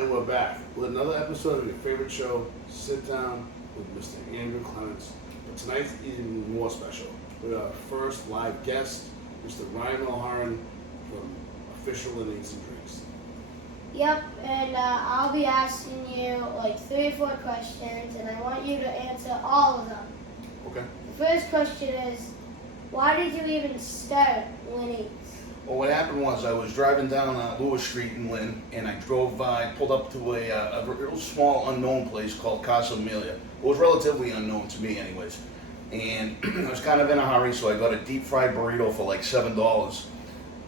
And we're back with another episode of your favorite show, Sit Down with Mr. Andrew Clements. But tonight's even more special. We have our first live guest, Mr. Ryan Mulherin from official Lynn Eats and Drinks. Yep, and I'll be asking you like 3 or 4 questions, and I want you to answer all of them. Okay. The first question is, why did you even start Lynn Eats? Well, what happened was I was driving down Lewis Street in Lynn, and I pulled up to a real small unknown place called Casa Amelia. It was relatively unknown to me anyways. And I was kind of in a hurry, so I got a deep fried burrito for like $7.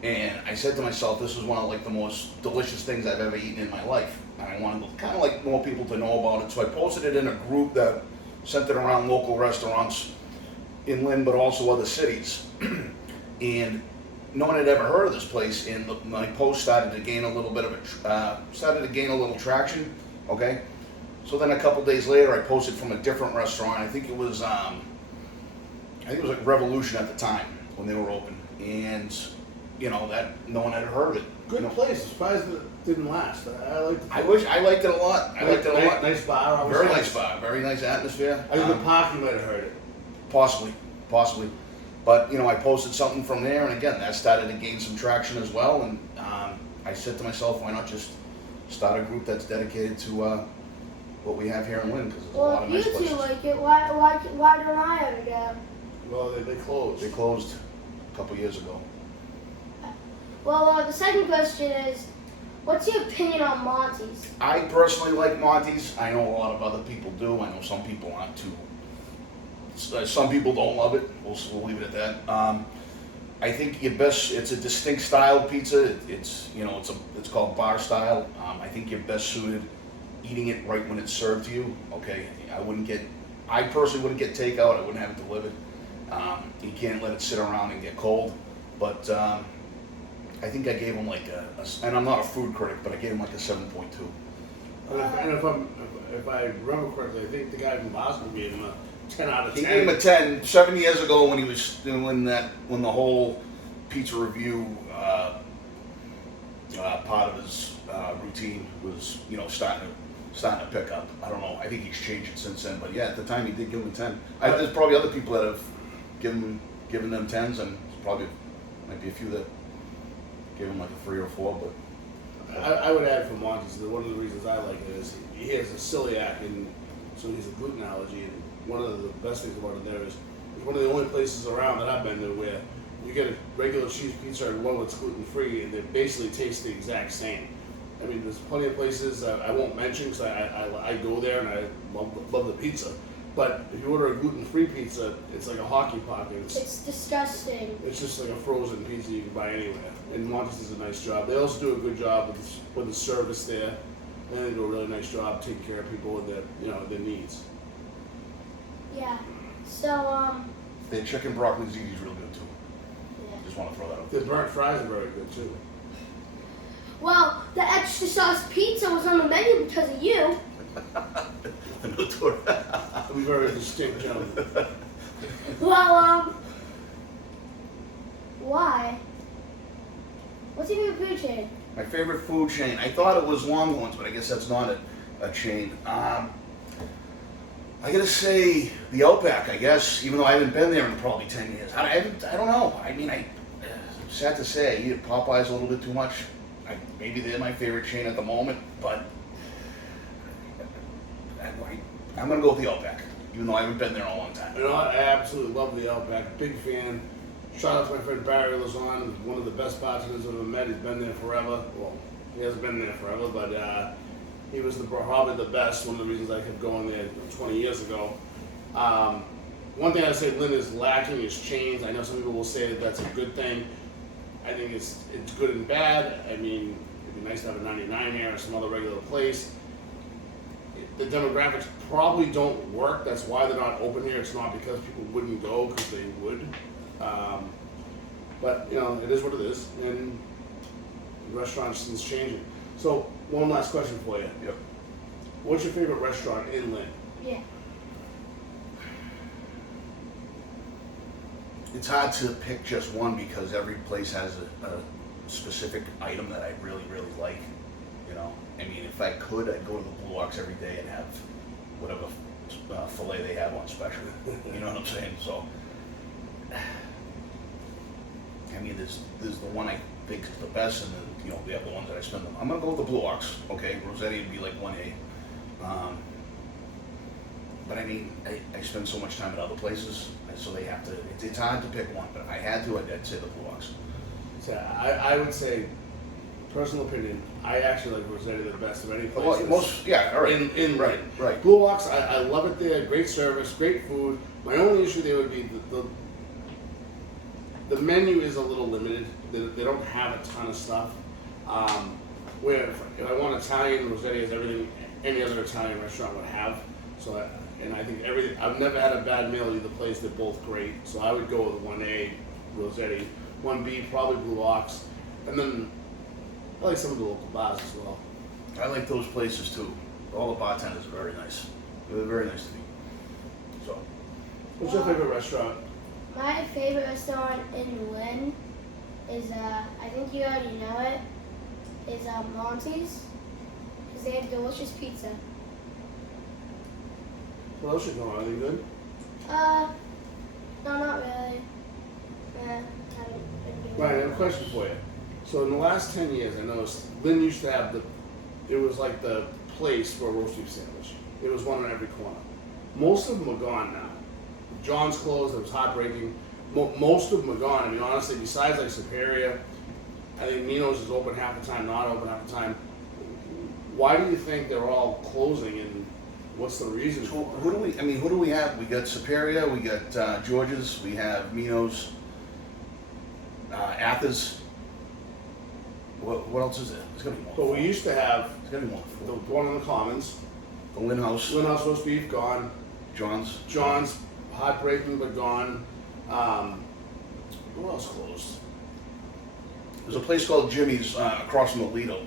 And I said to myself, this is one of like the most delicious things I've ever eaten in my life. And I wanted kind of like more people to know about it. So I posted it in a group that centered around local restaurants in Lynn, but also other cities. And no one had ever heard of this place, and my post started to gain a little bit of traction. Okay, so then a couple days later, I posted from a different restaurant. I think it was like Revolution at the time when they were open, and you know that no one had heard of it. Good place. Surprised it didn't last. I liked it a lot. I liked it a lot. Nice bar. Very nice bar. Very nice atmosphere. I think the parking might have heard it. Possibly. But, you know, I posted something from there, and again, that started to gain some traction as well, and I said to myself, why not just start a group that's dedicated to what we have here in Lynn, because there's a lot of nice places. Well, if you two like it, why don't I ever go? Well, they closed. They closed a couple years ago. Well, the second question is, what's your opinion on Montys? I personally like Montys. I know a lot of other people do. I know some people aren't too. Some people don't love it. We'll leave it at that. I think it's a distinct style pizza. It's called bar style. I think you're best suited eating it right when it's served to you. Okay, I personally wouldn't get takeout. I wouldn't have it delivered. You can't let it sit around and get cold. But I think I gave them like and I'm not a food critic, but I gave them like a 7.2. And if I remember correctly, I think the guy from Boston gave him a 10 out of 10. He gave him a 10 7 years ago when he was doing that, when the whole pizza review part of his routine was, starting to pick up. I don't know. I think he's changed it since then. But yeah, at the time he did give him a 10. There's probably other people that have given them 10s, and probably might be a few that gave him like a 3 or 4. But I would add for Montys that one of the reasons I like it is he has a celiac, and so he's a gluten allergy. And one of the best things about it there is it's one of the only places around that I've been to where you get a regular cheese pizza and one that's gluten free, and they basically taste the exact same. I mean, there's plenty of places I won't mention because I go there and I love the pizza. But if you order a gluten-free pizza, it's like a hockey puck. It's disgusting. It's just like a frozen pizza you can buy anywhere. And Montys does a nice job. They also do a good job with the service there, and they do a really nice job taking care of people with their needs. Yeah. So their chicken broccoli ziti is real good too. Yeah. Just want to throw that out. The burnt fries are very good too. Well, the extra sauce pizza was on the menu because of you. It'll be very distinct, gentlemen. Well, why? What's your favorite food chain? My favorite food chain. I thought it was Longhorns, but I guess that's not a chain. I gotta say the Outback. I guess, even though I haven't been there in probably 10 years. I don't know. I mean, I'm sad to say I eat at Popeyes a little bit too much. Maybe they're my favorite chain at the moment, but I'm gonna go with the Outback, even though I haven't been there in a long time. I absolutely love the Outback. Big fan. Shout out to my friend Barry Lazon, one of the best bartenders I've ever met. He's been there forever. Well, he hasn't been there forever, but he was probably the best. One of the reasons I kept going there 20 years ago. One thing I say Lynn is lacking is chains. I know some people will say that that's a good thing. I think it's good and bad. I mean, it'd be nice to have a 99 there or some other regular place. The demographics probably don't work. That's why they're not open here. It's not because people wouldn't go, because they would. But it is what it is, and the restaurant scene's changing. So, one last question for you. Yep. What's your favorite restaurant in Lynn? Yeah. It's hard to pick just one because every place has a specific item that I really, really like. I mean, if I could, I'd go to the Blue Ox every day and have whatever fillet they have on special. You know what I'm saying? So, I mean, there's the one I think is the best, and then, you know, we have the ones that I spend them. I'm gonna go with the Blue Ox, okay? Rossetti would be like 1A. But I mean, I spend so much time at other places, so they have to, it's hard to pick one, but if I had to, I'd say the Blue Ox. So I would say, personal opinion, I actually like Rossetti the best of any place. Well, most, yeah, all right. Right. Blue Ox, I love it there. Great service, great food. My only issue there would be the menu is a little limited. They don't have a ton of stuff. Where if I want Italian, Rossetti has everything any other Italian restaurant would have. So, and I think everything. I've never had a bad meal at either place. They're both great. So I would go with 1A Rossetti, 1B probably Blue Ox, and then I like some of the local bars as well. I like those places too. All the bartenders are very nice. They're very nice to me. So, What's your favorite restaurant? My favorite restaurant in Lynn is, I think you already know it, is Montys, because they have delicious pizza. What else you going? Are they good? No, not really. Haven't been Right, I have a question for you. So in the last 10 years, I noticed Lynn used to have it was like the place for a roast beef sandwich. It was one on every corner. Most of them are gone now. John's closed, it was heartbreaking. Most of them are gone. I mean, honestly, besides like Superior, I think Nino's is open half the time, not open half the time. Why do you think they're all closing, and what's the reason? so who do we have? We got Superior, we got George's, we have Mino's, Athens. What else is there? There's gonna be more. But we used to have There's gonna be more. the one on the Commons, The Lynn House, Lynn House roast beef gone. John's. John's heartbreaking but gone. What else closed? There's a place called Jimmy's across from the Lido.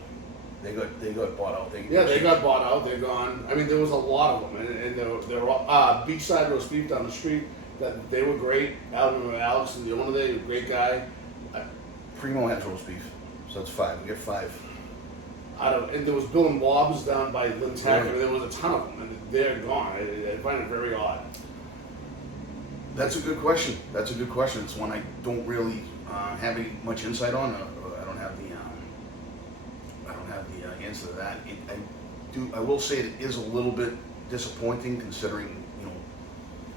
They got bought out. They got bought out. They're gone. I mean, there was a lot of them, and they were all beachside roast beef down the street. That they were great. Alex and the owner there, great guy. Primo has roast beef, so that's 5. We get 5. And there was Bill and Bob's down by Lynn Tech. I mean, there was a ton of them, and they're gone. I find it very odd. That's a good question. It's one I don't really have any much insight on. I don't have the answer to that. I will say it is a little bit disappointing considering, you know,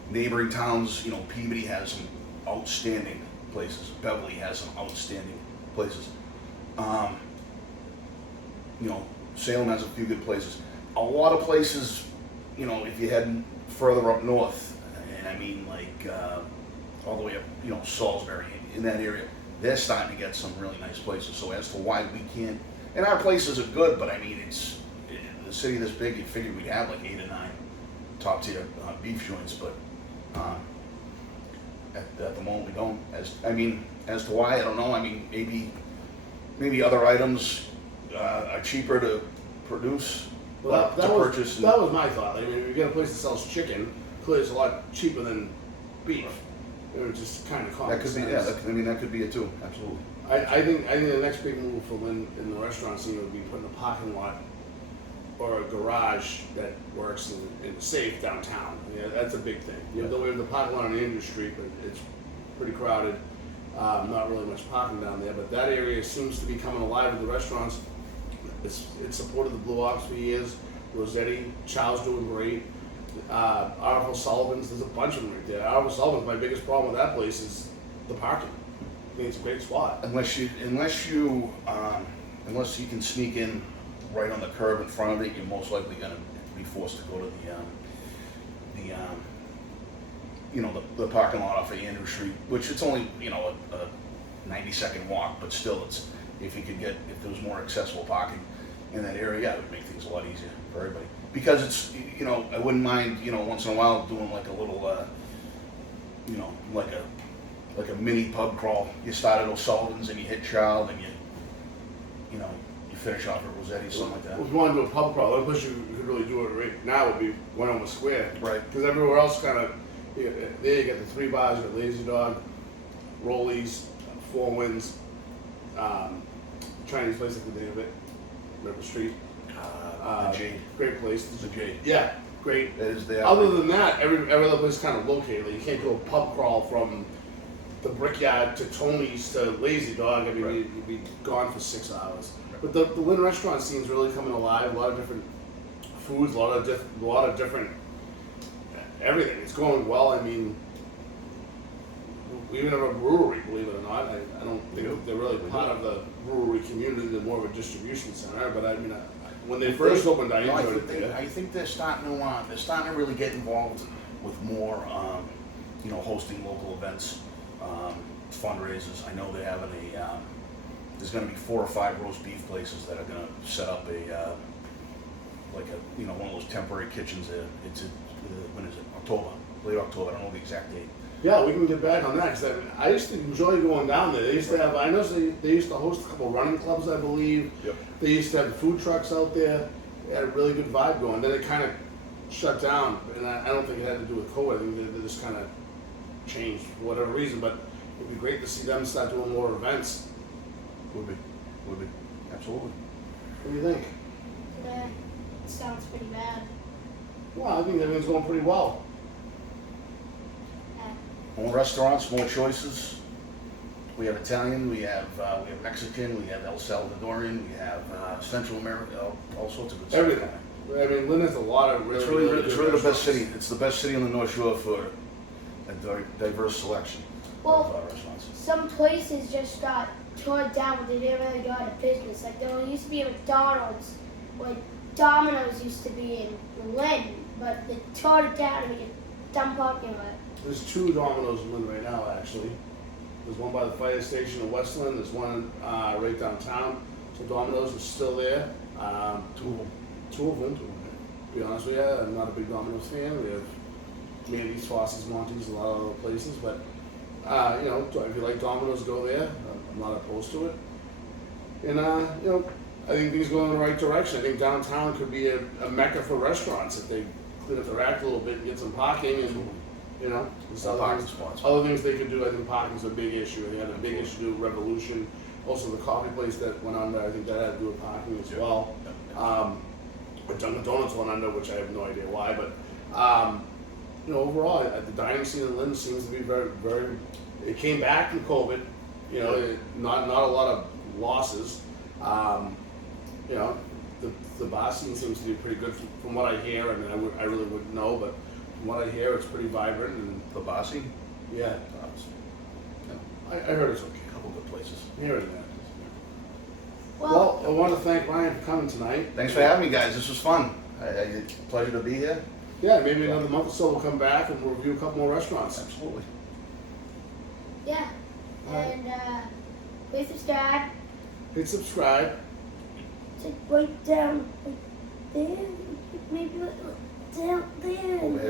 neighboring towns. You know, Peabody has some outstanding places. Beverly has some outstanding places. You know, Salem has a few good places. A lot of places, you know, if you head further up north, and I mean like all the way up, you know, Salisbury, in that area, they're starting to get some really nice places. So as to why we can't, and our places are good, but I mean, it's the city this big, you figured we'd have like 8 or 9 top tier beef joints, but at the moment we don't. As to why, I don't know. I mean, maybe other items are cheaper to produce, Well, to purchase. that was my thought. I mean, if you get a place that sells chicken, clearly it's a lot cheaper than beef. It was just kind of common That could be, sense. yeah. That could be it too. Absolutely. I think the next big move for Lynn in the restaurant scene would be putting a parking lot or a garage that works in safe downtown. Yeah, that's a big thing. We have the parking lot on Andrew Street, but it's pretty crowded. Not really much parking down there, but that area seems to be coming alive with the restaurants. It's supported the Blue Ox for years. Rossetti, Chow's doing great. Arthur Sullivan's, there's a bunch of them right there. Arthur Sullivan's, my biggest problem with that place is the parking. I think it's a great spot. Unless you can sneak in right on the curb in front of it, you're most likely going to be forced to go to the parking lot off of Andrew Street, which it's only, you know, a 90-second walk, but still, if there was more accessible parking in that area, yeah, it would make things a lot easier for everybody. Because it's, you know, I wouldn't mind, you know, once in a while doing like a little, you know, like a mini pub crawl. You start at O'Sullivan's and you hit Child and you finish off at Rossetti, something like that. If you want to do a pub crawl, the only place you could really do it right now would be Wenham Square. Right. Because everywhere else kind of, there you get the 3 bars, you got Lazy Dog, Rollies, Four Winds, Chinese place, I can think of it, River Street. Jade. Great place. The Jade. Yeah, great. That is there. Other than that, every other place is kind of located. Like, you can't do a pub crawl from the Brickyard to Tony's to Lazy Dog. I mean, Right. you'd be gone for 6 hours. But the Lynn restaurant scene's really coming alive. A lot of different foods, a lot of different everything. It's going well. I mean, we even have a brewery, believe it or not. I don't think they're really part of the brewery community. They're more of a distribution center. But I mean, when they first opened, I enjoyed it there. I think they're starting to really get involved with more, hosting local events, fundraisers. I know they're having there's going to be 4 or 5 roast beef places that are going to set up one of those temporary kitchens there. It's when is it? October, late October. I don't know the exact date. Yeah, we can get back on that because I used to enjoy going down there. They used to have, I know they used to host a couple of running clubs, I believe. Yep. They used to have food trucks out there. They had a really good vibe going. Then it kind of shut down, and I don't think it had to do with COVID. I think they just kind of changed for whatever reason. But it'd be great to see them start doing more events. Would be, absolutely. What do you think? It sounds pretty bad. Well, I think everything's going pretty well. More restaurants, more choices. We have Italian, we have Mexican, we have El Salvadorian, we have Central America, all sorts of good stuff. Everything. I mean, Lynn has a lot of really, It's really good the best restaurants. city. It's the best city on the North Shore for a diverse selection Well, of restaurants. some places just got torn down, but they didn't really go out of business. Like there used to be a McDonald's, where Domino's used to be in Lynn, but they tore it down and made a dumb parking lot. There's 2 Domino's in Lynn right now, actually. There's one by the fire station in Westland. There's one right downtown. So Domino's is still there. 2 of them. To be honest with you, I'm not a big Domino's fan. We have Mandy's, Foster's, Montys, a lot of other places. But if you like Domino's, go there. I'm not opposed to it. And I think things go in the right direction. I think downtown could be a mecca for restaurants if they clean up their act a little bit and get some parking and. There's Parking spots. other things they could do. I think parking's a big issue. They had a big issue to do with Revolution. Also, the coffee place that went under, I think that had to do with parking as well. But Dunkin' Donuts went under, which I have no idea why. But overall, the dining scene in Lynn seems to be very, very. It came back from COVID. Not a lot of losses. The bar scene seems to be pretty good from what I hear. I mean, I really wouldn't know, but. From what I hear, it's pretty vibrant and The Bossy? yeah, I heard it's okay. A couple good places. I heard that. Well, Well, I want to thank Ryan for coming tonight. Thanks for having me, guys. This was fun. Pleasure to be here. Yeah, maybe another month or so we'll come back and we'll review a couple more restaurants. Absolutely. yeah. Alright. And please subscribe. Hit subscribe. Check right down there. Maybe down there. Over here.